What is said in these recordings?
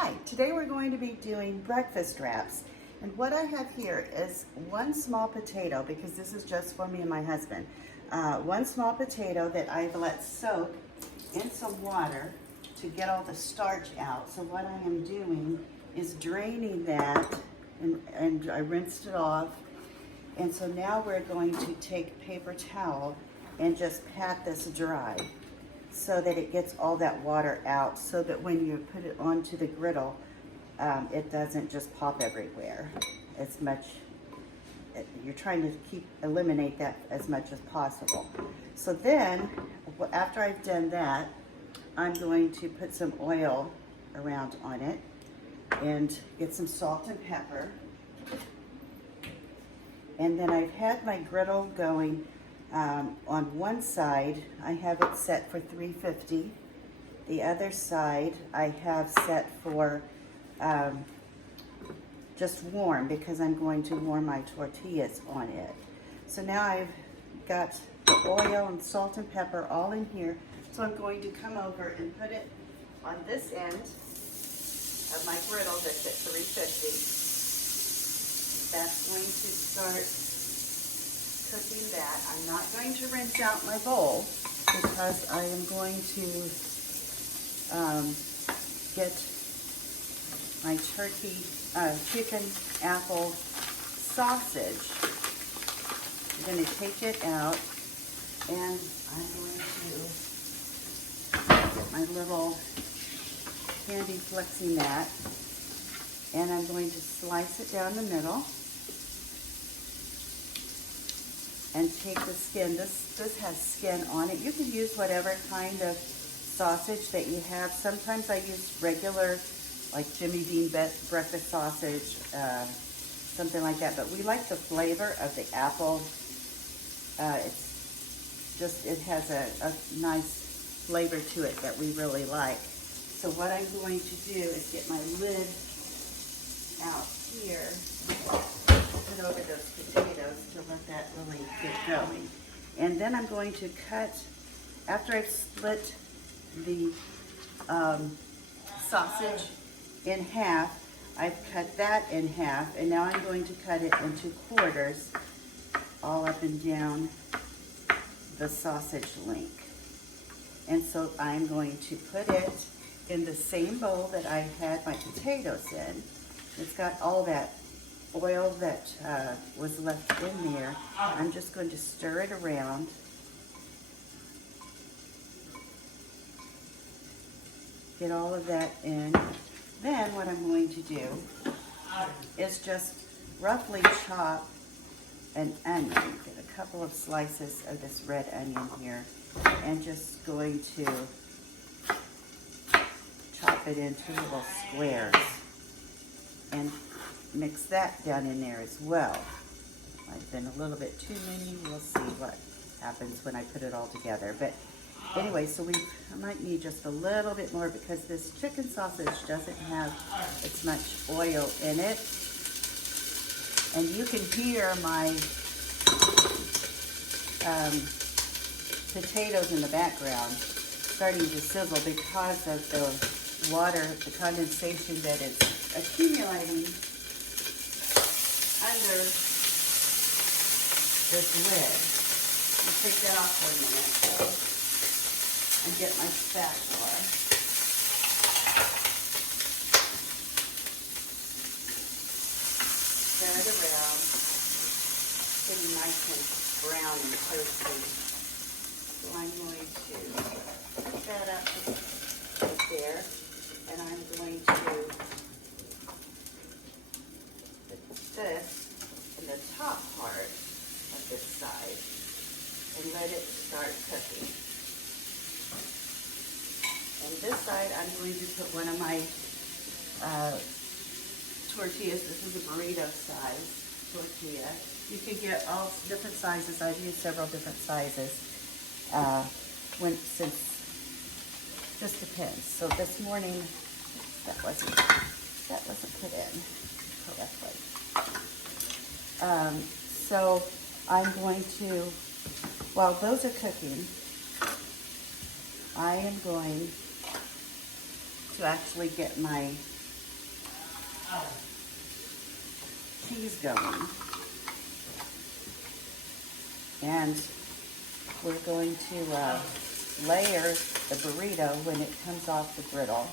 Hi, today we're going to be doing breakfast wraps. And what I have here is one small potato, because this is just for me and my husband. One small potato that I've let soak in some water to get all the starch out. So what I am doing is draining that, and I rinsed it off. And so now we're going to take paper towel and just pat this dry, so that it gets all that water out, so that when you put it onto the griddle, it doesn't just pop everywhere as much. You're trying to eliminate that as much as possible. So then, after I've done that, I'm going to put some oil around on it and get some salt and pepper. And then I've had my griddle going. On one side, I have it set for 350. The other side, I have set for just warm, because I'm going to warm my tortillas on it. So now I've got the oil and salt and pepper all in here. So I'm going to come over and put it on this end of my griddle that's at 350. That's going to start cooking that. I'm not going to rinse out my bowl, because I am going to get my chicken apple sausage. I'm going to take it out, and I'm going to get my little handy flexi mat, and I'm going to slice it down the middle and take the skin. This has skin on it. You can use whatever kind of sausage that you have. Sometimes I use regular, like Jimmy Dean breakfast sausage, something like that. But we like the flavor of the apple. It has a nice flavor to it that we really like. So what I'm going to do is get my lid out here, put over those potatoes to let that really get going. And then I'm going to cut, after I've split the sausage in half, I've cut that in half, and now I'm going to cut it into quarters all up and down the sausage link. And so I'm going to put it in the same bowl that I had my potatoes in. It's got all that oil that was left in there. I'm just going to stir it around. Get all of that in. Then what I'm going to do is just roughly chop an onion. Get a couple of slices of this red onion here, and just going to chop it into little squares and mix that down in there as well. Might have been a little bit too many. We'll see what happens when I put it all together. But anyway, so I might need just a little bit more, because this chicken sausage doesn't have as much oil in it. And you can hear my potatoes in the background starting to sizzle because of the water, the condensation that is accumulating under this lid. I'll take that off for a minute and get my spatula. Stir it around, getting nice and brown and toasty. So I'm going to put that up right there, and I'm going to put this in the top part of this side and let it start cooking. And this side, I'm going to put one of my tortillas. This is a burrito size tortilla. You can get all different sizes. I've used several different sizes. Since this depends. So this morning, that wasn't put in correctly. So I'm going to, while those are cooking, I am going to actually get my cheese going. And we're going to layer the burrito when it comes off the griddle.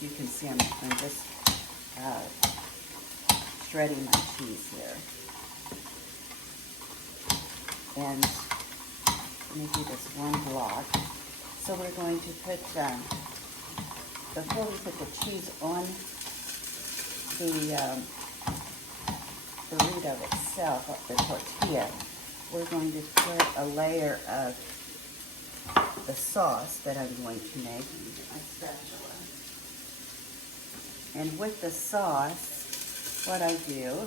You can see I'm just shredding my cheese here. And let me do this one block. So we're going to put, before we put the cheese on the burrito itself, the tortilla, we're going to put a layer of the sauce that I'm going to make. Let me get my spatula. And with the sauce, what I do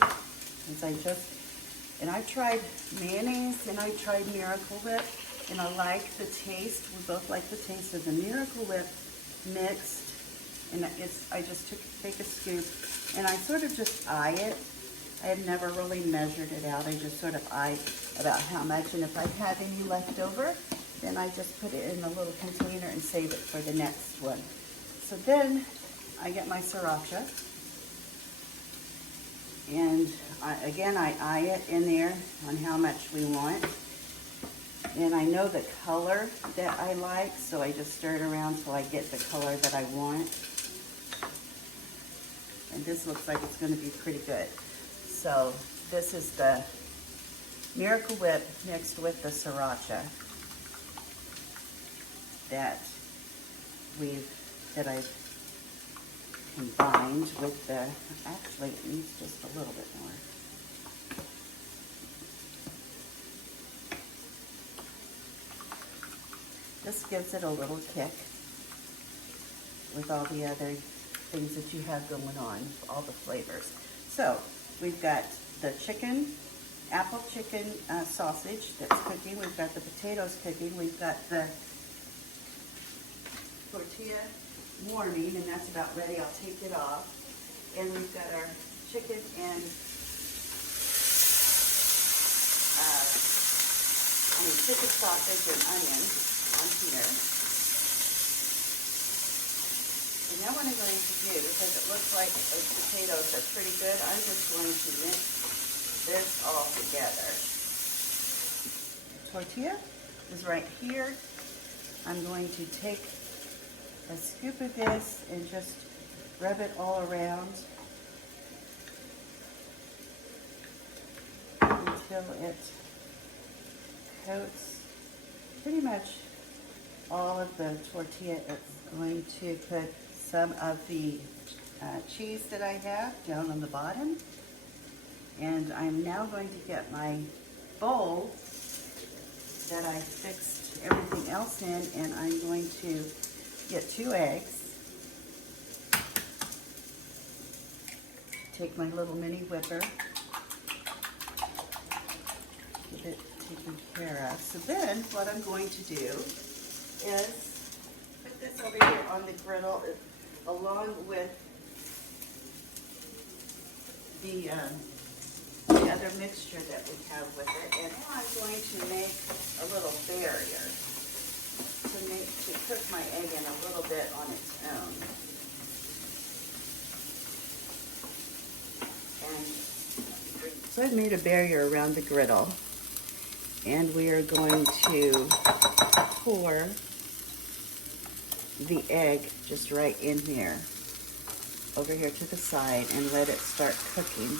is I tried mayonnaise and I tried Miracle Whip, and I like the taste. We both like the taste of the Miracle Whip mixed, and I just take a scoop, and I sort of just eye it. I have never really measured it out. I just sort of eye about how much, and if I have any left over, then I just put it in a little container and save it for the next one. So then I get my sriracha, and again, I eye it in there on how much we want. And I know the color that I like, so I just stir it around till I get the color that I want. And this looks like it's going to be pretty good. So this is the Miracle Whip mixed with the sriracha that I've combined with the, actually it needs just a little bit more. This gives it a little kick with all the other things that you have going on, all the flavors. So we've got the chicken, apple chicken sausage that's cooking. We've got the potatoes cooking. We've got the tortilla warming, and that's about ready. I'll take it off. And we've got our chicken and chicken sausage and onion on here. And now what I'm going to do, because it looks like those potatoes are pretty good, I'm just going to mix this all together. Tortilla is right here. I'm going to take a scoop of this and just rub it all around until it coats pretty much all of the tortilla. It's going to put some of the cheese that I have down on the bottom. And I'm now going to get my bowl that I fixed everything else in, and I'm going to get 2 eggs. Take my little mini whipper. Get it taken care of. So then what I'm going to do is put this over here on the griddle along with the other mixture that we have with it. And now I'm going to make a little barrier to cook my egg in a little bit on its own. And so I've made a barrier around the griddle, and we are going to pour the egg just right in here, over here to the side, and let it start cooking.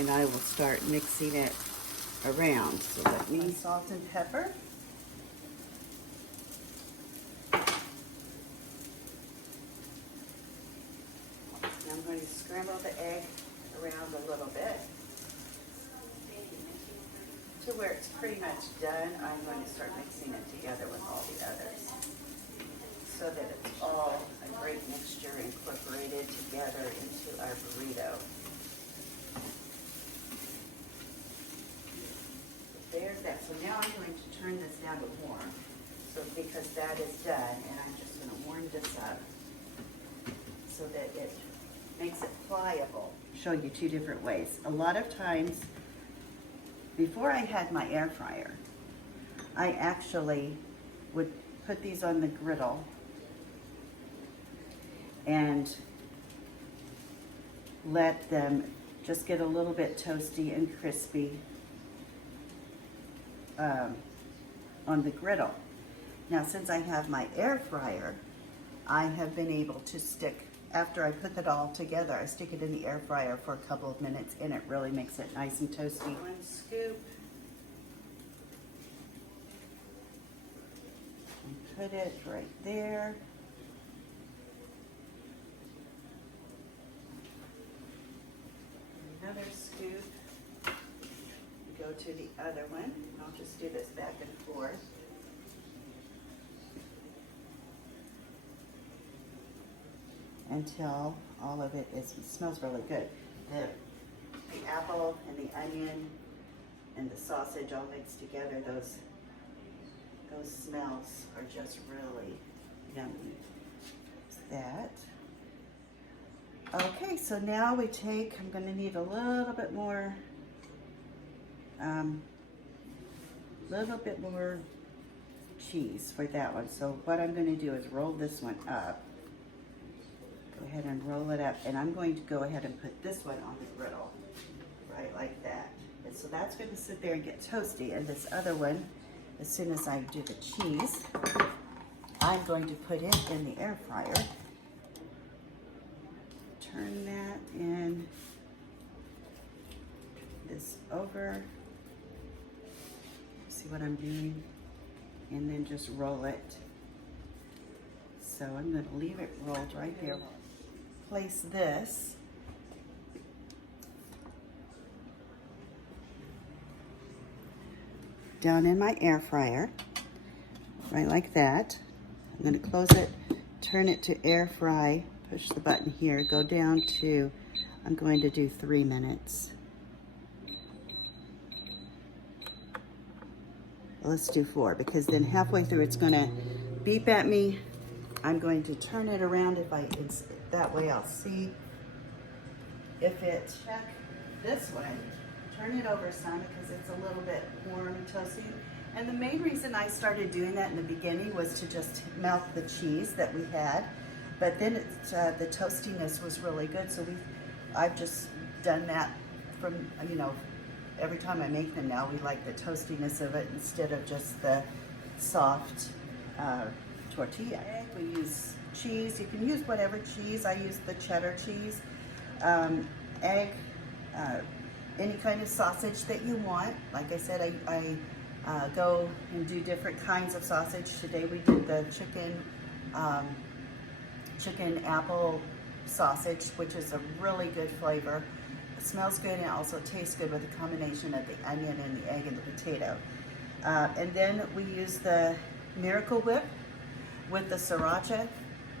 And I will start mixing it around. So that means salt and pepper. And I'm going to scramble the egg around a little bit to where it's pretty much done. I'm going to start mixing it together with all the others so that it's all a great mixture incorporated together into our burrito. There's that. So now I'm going to turn this down to warm. So because that is done, and I'm just going to warm this up so that it makes it pliable. Show you 2 different ways. A lot of times before I had my air fryer, I actually would put these on the griddle and let them just get a little bit toasty and crispy on the griddle. Now, since I have my air fryer, I have been able to stick, after I put it all together, I stick it in the air fryer for a couple of minutes and it really makes it nice and toasty. 1 scoop. And put it right there. Another scoop. Go to the other one. I'll just do this back and forth. Until all of it smells really good. The apple and the onion and the sausage all mixed together, those smells are just really yummy. That. Okay, so now we take, I'm gonna need a little bit more cheese for that one. So what I'm gonna do is roll this one up. Go ahead and roll it up, and I'm going to go ahead and put this one on the griddle, right like that. And so that's gonna sit there and get toasty, and this other one, as soon as I do the cheese, I'm going to put it in the air fryer. Turn that in, this over, see what I'm doing, and then just roll it. So I'm going to leave it rolled right here. Place this down in my air fryer, right like that. I'm going to close it, turn it to air fry, push the button here, go down to, I'm going to do 3 minutes. Well, let's do 4, because then halfway through it's going to beep at me. I'm going to turn it around it's that way I'll see if it, check this way, turn it over some because it's a little bit warm and toasty. And the main reason I started doing that in the beginning was to just melt the cheese that we had, but then the toastiness was really good. So I've just done that from, every time I make them now, we like the toastiness of it instead of just the soft tortilla. We use cheese. You can use whatever cheese. I use the cheddar cheese. Egg, any kind of sausage that you want. Like I said, I go and do different kinds of sausage. Today we did the chicken apple sausage, which is a really good flavor. It smells good and it also tastes good with a combination of the onion and the egg and the potato. And then we use the Miracle Whip with the sriracha.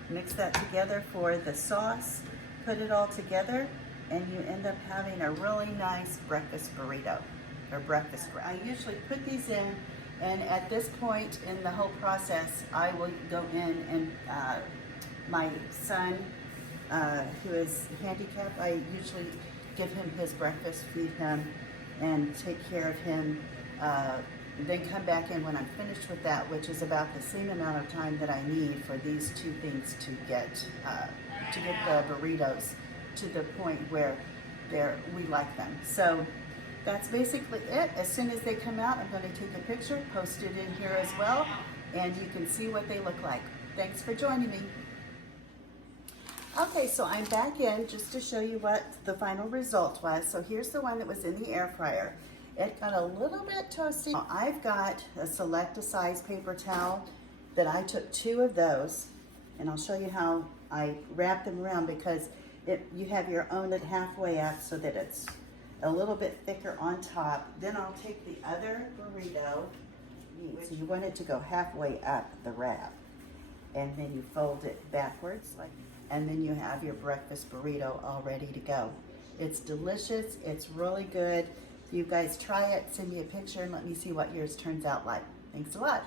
Mix that together for the sauce, put it all together, and you end up having a really nice breakfast burrito or breakfast wrap. I usually put these in, and at this point in the whole process, I will go in and my son, who is handicapped, I usually give him his breakfast, feed him, and take care of him. Then come back in when I'm finished with that, which is about the same amount of time that I need for these 2 things to get the burritos to the point where we like them. So that's basically it. As soon as they come out, I'm going to take a picture, post it in here as well, and you can see what they look like. Thanks for joining me. Okay, so I'm back in just to show you what the final result was. So here's the one that was in the air fryer. It got a little bit toasty. I've got a Select a size paper towel that I took 2 of those, and I'll show you how I wrap them around, because you have your own at halfway up so that it's a little bit thicker on top. Then I'll take the other burrito. So you want it to go halfway up the wrap, and then you fold it backwards, and then you have your breakfast burrito all ready to go. It's delicious. It's really good. You guys try it, send me a picture, and let me see what yours turns out like. Thanks a lot.